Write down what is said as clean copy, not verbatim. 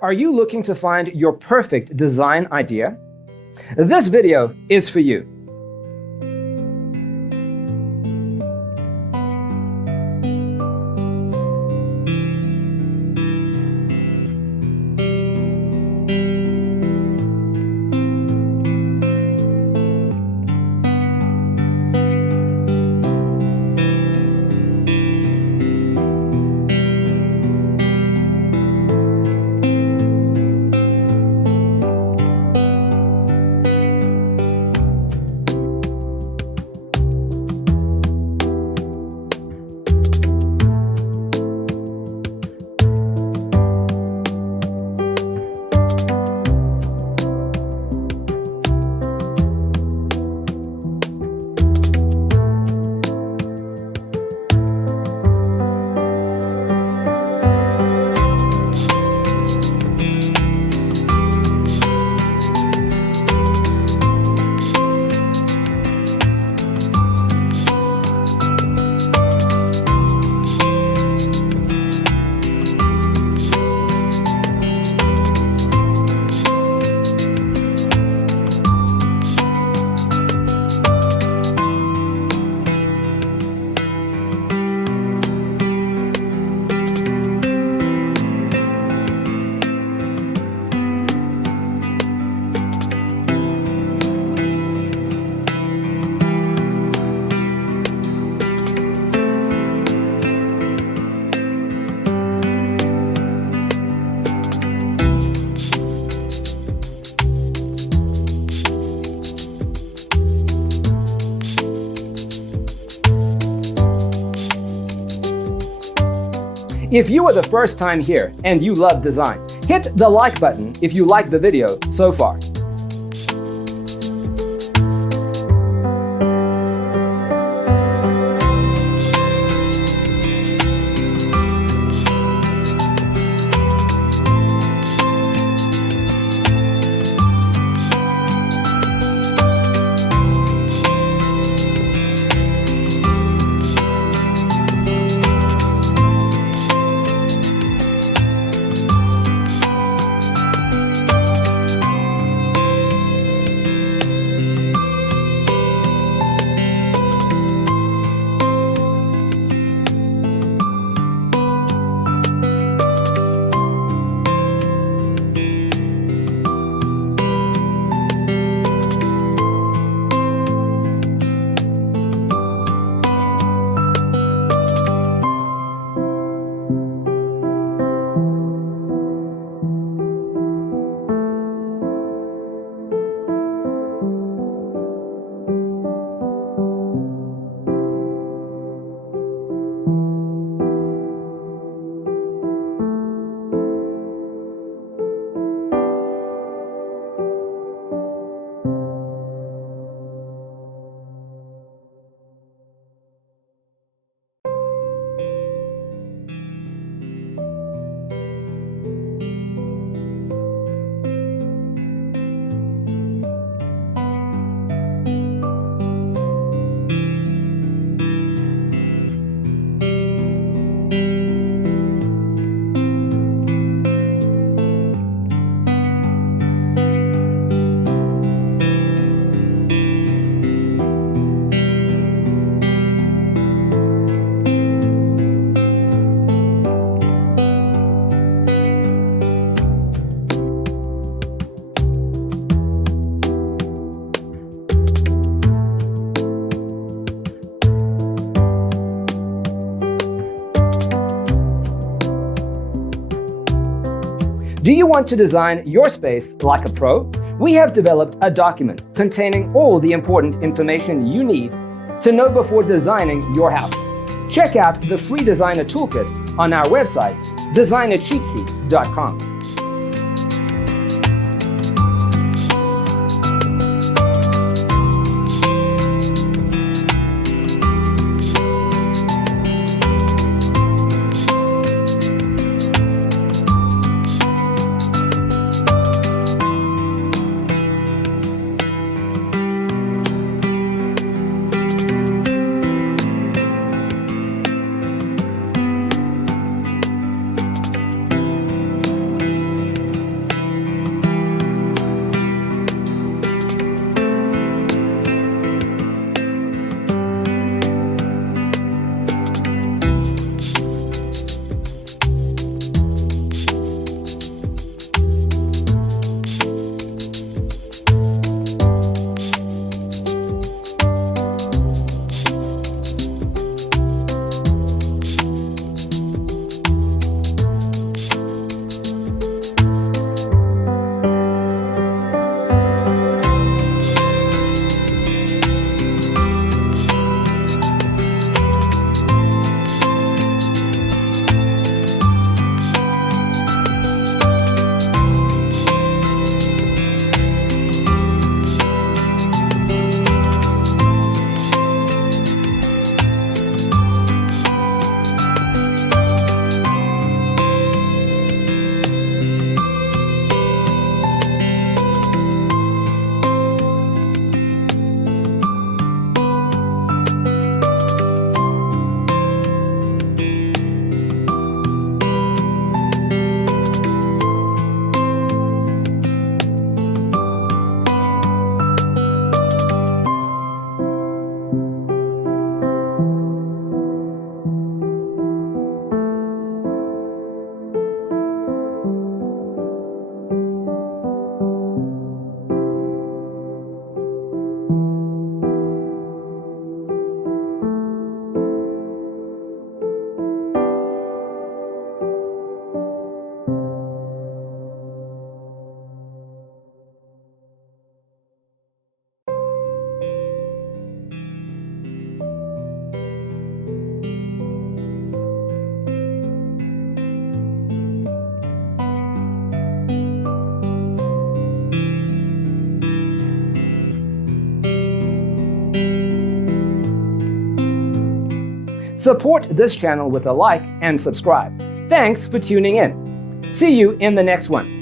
Are you looking to find your perfect design idea? This video is for you. If you are the first time here and you love design, hit the like button if you like the video so far. Do you want to design your space like a pro? We have developed a document containing all the important information you need to know before designing your house. Check out the free designer toolkit on our website, designercheatsheet.com. Support this channel with a like and subscribe. Thanks for tuning in. See you in the next one.